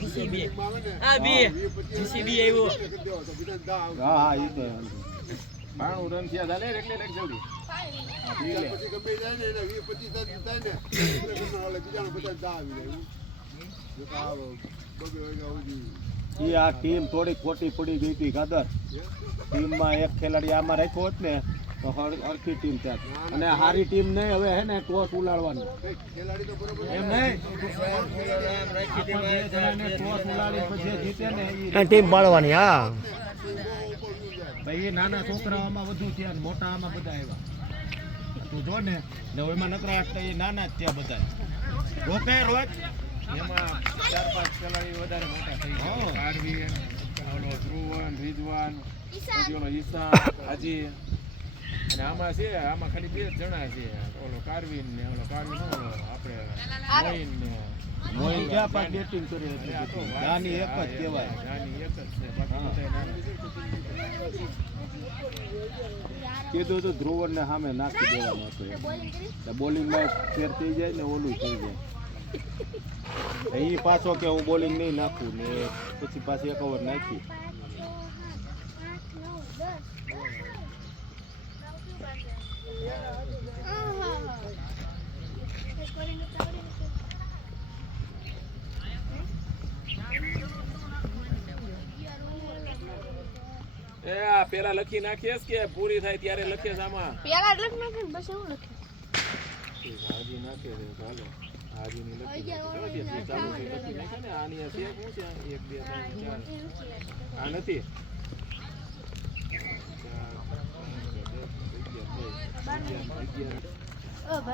JCB આ બી JCB આવ્યો હા ઈ તો 92 રન થયા ચાલે એટલે લેક જલ્દી પછી ગમે જાય ને એના 20-25 થાય ને બીજાનો બધા દા આવી જાય જો કાવો બબે વાગ્યા સુધી ઈ આ ટીમ થોડી ખોટી પડી ગઈ હતી કાદર ટીમમાં એક ખેલાડી આમાં રાખ્યો હોત ને તો હરખી ટીમ થાત અને હારી ટીમ નહીં હવે હે ને ટોસ ઉલાડવાનું ખેલાડી તો બરોબર એમ નહીં ટોસ ઉલાડી પછી જીતે ને ટીમ પાડવાની હા ભાઈ નાના છોકરાઓમાં વધુ થયા મોટા આમાં બધા આવ્યા તું જો ને એમાં નકરા એ નાના જ ત્યાં બધા રોકે રોજ એમાં 4-5 ખેલાડી વધારે મોટા થઈ ગયા કારવીન ઓલો ધ્રુવન રિજવાન પછી ઓલો ઈસા હાજી અને આમાં છે આમાં ખાલી 2 જણા છે ઓલો કારવીન ને ઓલો કારવીન ઓલો આપણે મોઈન ને મોઈન ક્યાં પાસ બેટિંગ કરે એટલે નાની એક જ કહેવાય નાની એક જ છે બાકી બધા નાના કીધું તો ધ્રુવન ને સામે નાખી દેવાનું હતું બોલિંગમાં ફેર થઈ જાય ને ઓલું થઈ જાય એ પાછો કે હું બોલિંગ નહીં નાખું ને પછી પાછી એક ઓવર નાખી એ આ પેલા લખી નાખીએસ કે પૂરી થાય ત્યારે લખીએસ આમાં પેલા લખ નાખે બસ એવું લખે હાજી નાખે છે ચાલો હાજી ની લખી ચાલો જે ચાલુ છે લખી નાખે ને આની આ છે શું છે 1 2 3 4 આ નથી 4 5 6 7 8 9 10 11